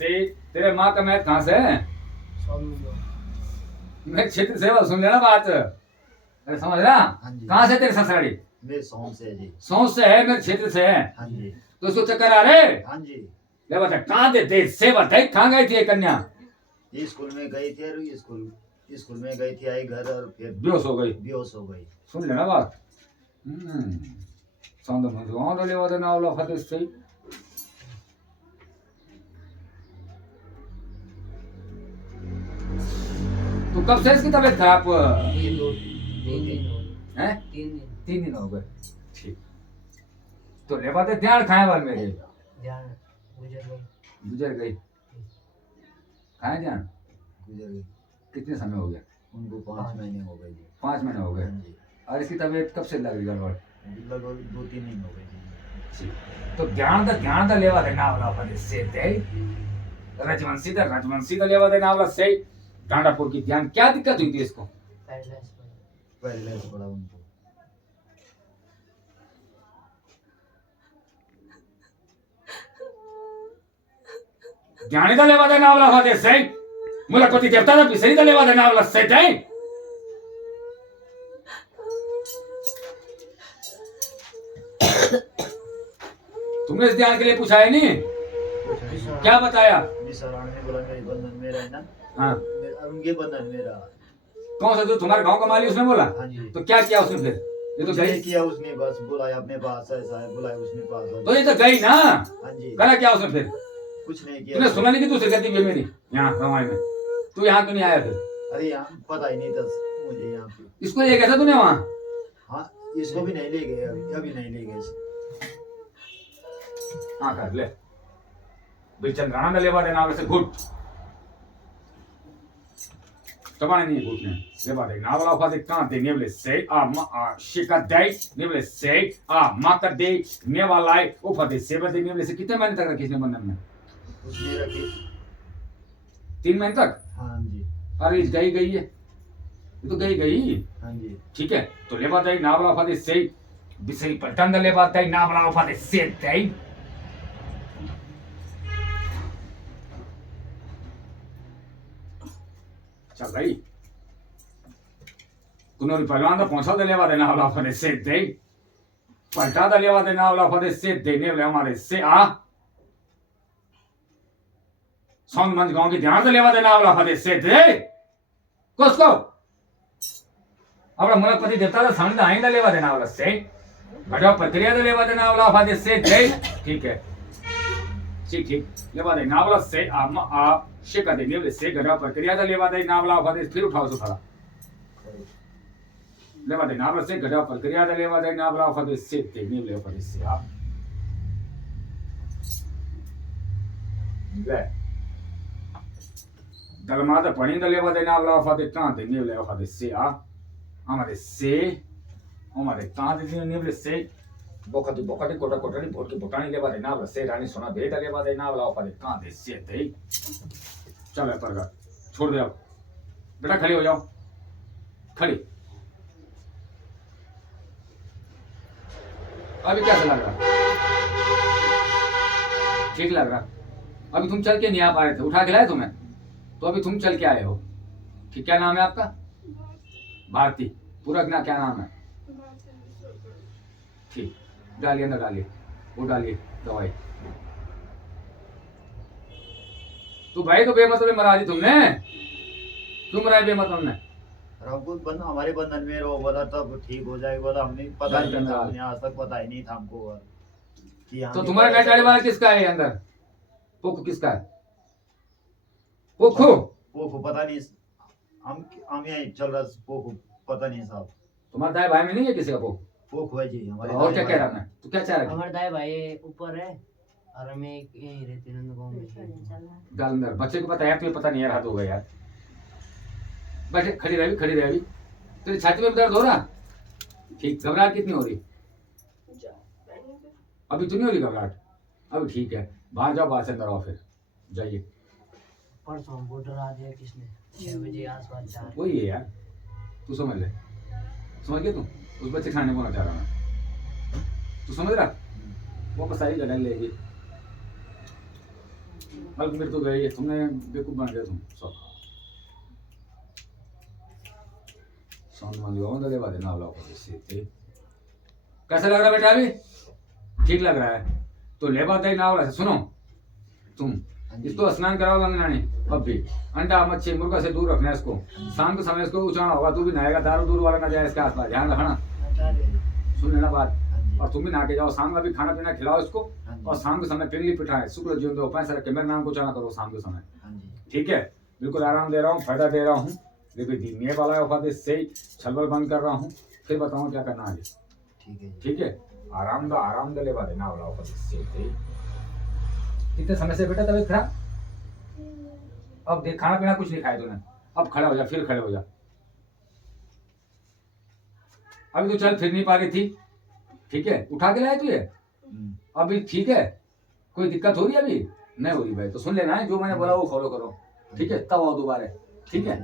से। तेरे माँ का मैथ कहाँ से है? मैं क्षेत्र से सुन लेना बात, अरे समझ रहा? हाँ जी। कहाँ से तेरे ससुराली? मेरे सौंस से जी। सौंस से है, मेरे क्षेत्र से है। हाँ जी। तो उसको चक्कर आ रहे? हाँ जी। ले बता कहाँ देते से बताई, कहाँ गई थी ये कन्या? ये स्कूल में गई थी और स्कूल में गई थी, आई घर और फिर बेहोश हो गई। बेहोश हो गई। सुन लेना बात। सौंद मंद वहाँ ले वादे ना वाला फतेह से। तो कब से इसकी तबीयत खराब? ये हैं? 3 दिन 3 दिन हो गए। ठीक। तो ले बातें ध्यान खाए वाल मेरे ध्यान गुजर गई। खाए ध्यान गुजर गई। कितने समय हो गया? उनको 5 महीने हो गए जी। 5 महीने हो गए। हाँ जी। और इसकी तबीयत कब से लग रही गड़बड़? लगभग 2-3 दिन हो गए जी। ठीक। तो ध्यान दा लेवा दे नावला फतेह से ते राजवंशी दा लेवा दे नावला से डांडापुर की ध्यान क्या दिक्कत हुई थी इसको? पैरालाइज पड़ा उनको। ज्ञानी दा लेवा दे नावला फतेह से मुलकपति देवता दा पिसरी दा लेवा दे नावला से ते। तुमने इस ध्यान के लिए पूछा है नहीं? क्या बताया? ने बोला मेरी बंधन मेरा है ना। हाँ। उनके बंधन मेरा। कौन सा जो तुम्हारे गांव का माली उसने बोला? हाँ जी। तो क्या किया उसने फिर? ये तो गई किया उसने, बस बुलाया अपने पास, ऐसा है बुलाया उसने पास। तो ये तो गई ना। हाँ जी। करा क्या उसने फिर? कुछ नहीं किया। तूने सुना नहीं कि दूसरी गति भी मेरी यहाँ रवाई में? तू यहाँ क्यों नहीं आया फिर? अरे यहाँ पता ही नहीं था मुझे यहाँ पे। इसको ले गया था तूने वहाँ? हाँ, इसको भी नहीं ले गए अभी नहीं ले गए। हाँ कर ले बिचंद्राना में लेवा देना वैसे घुट तबाने नहीं घुटने लेवा दे नावला फादे कांते नेवले से आ मा आ शिका दे नेवले से आ माता दे नेवालाई उफादे सेवा दे नेवले से। कितने महीने तक रखी इसने बंधन में? उसने रखी 3 महीने तक। हाँ जी। अरे इस गई है, ये तो गई। हाँ जी। ठीक है, तो लेवा दे नावला फादे से बिसई पलटन दे लेवा दे नावला फादे से दे। चल भाई कुनोरी पहलवान दा पहुंचा दे लेवा देना वाला फदे से दे पलटा दा लेवा देना वाला फदे से देने वाले हमारे से आ सौंग मंज गांव की ध्यान दे लेवा देना वाला फदे से दे किसको अपना मुलकपति देवता दा संग आएंदा लेवा देना वाला से बड़ा प्रक्रिया दे लेवा देना वाला फदे से दे। ठीक है, ठीक लेवा दे नावला से आ शिका दे नेवले से गड़ा प्रक्रिया दा लेवा दे नावला फदे फिर उठाओ सो खड़ा लेवा दे नावला से गड़ा प्रक्रिया दा लेवा दे नावला फदे से ते नेवले फदे से आ ले दलमा दा पणी दा लेवा दे नावला फदे कां ते नेवले फदे से आ हमारे से हमारे कां दे नेवले से बोकटी कोटा भोट की बोटानी लेवा दे नावला से रानी सोना बेटा लेवा दे नावला फदे कां दे से ते। चल परगा छोड़ दे अब बेटा, खड़ी हो जाओ खड़ी। अभी कैसा लग रहा? ठीक लग रहा? अभी तुम चल के नहीं आ पा रहे थे, उठा के लाए तुम्हें, तो अभी तुम चल के आए हो। ठीक, क्या नाम है आपका? भारती। पूरा ना क्या नाम है? ठीक, डालिए अंदर डालिए, वो डालिए दवाई। तो भाई तो बेमतलब मरा दी तुमने, क्यों मराए बेमतलब में? हमारे बंधन में रहो बोला तब ठीक हो जाएगा बोला, हमने पता नहीं था, हमने आज तक पता ही नहीं था हमको। और तो तुम्हारे नेट वाले वाला किसका है अंदर? पोखो किसका है? पोखो पता नहीं, हम यहाँ चल रहा पोखो पता नहीं साहब। तुम्हारे दाई भाई में नहीं है किसी का पोखो है जी हमारे। और क्या कह रहा मैं? तू क्या चाह रहा है? हमारे दाई भाई ऊपर है और मैं यहीं रहती हूँ गांव में। डाल अंदर, बच्चे को पता है, तुम्हें पता नहीं है, हाथ हो गया यार। बैठे, खड़ी रह अभी। तेरी छाती में दर्द हो रहा? ठीक, घबराहट कितनी हो रही? अभी तो नहीं हो रही घबराहट? अभी ठीक है, बाहर जाओ, बाहर से अंदर आओ, फिर जाइए। परसों हमको डरा दिया किसने, 6 बजे आसपास। वही है यार, तू समझ ले, समझ गया तू? उस बच्चे खाने को ना चाह रहा मैं, तू समझ रहा? वो बस आई गड़न लेगी। बल्कि मेरे तो गई है, तुमने बेवकूफ बन गए तुम सब। सौन मंगवाओ दे बात ना वाला थे। कैसा लग रहा है बेटा? अभी ठीक लग रहा है तो ले बात है ना वाला। सुनो तुम इसको स्नान कराओ गंगा ने अब भी। अंडा मच्छी मुर्गा से दूर रखना है इसको। शाम के समय इसको उछाना होगा। तू भी नहाएगा, दारू दूर वाला ना जाए इसके आसपास, ध्यान रखना। सुन लेना बात। और तुम भी नहा के जाओ। शाम का भी खाना पीना खिलाओ इसको। और शाम के समय पिंगली पिठाए शुक्र जीवन दो पैसा रख के मेरे नाम को उचाना करो शाम के समय। ठीक है, बिल्कुल आराम दे रहा हूँ, फायदा दे रहा हूँ। देखो धीमे वाला है से छलबल बंद कर रहा हूँ, फिर बताऊँ क्या करना आगे। ठीक है, आराम दे ले वाले ना वाला से। कितने समय से बेटा तबीयत खराब? अब देख खाना पीना कुछ नहीं खाया तूने। अब खड़ा हो जा, फिर खड़े हो जा। अभी तो चल फिर नहीं पा रही थी। ठीक है, उठा के लाए तू ये अभी? ठीक है, कोई दिक्कत हो रही है अभी? नहीं हो रही भाई, तो सुन लेना है जो मैंने बोला वो फॉलो करो। ठीक है, तब आओ दोबारा। ठीक है।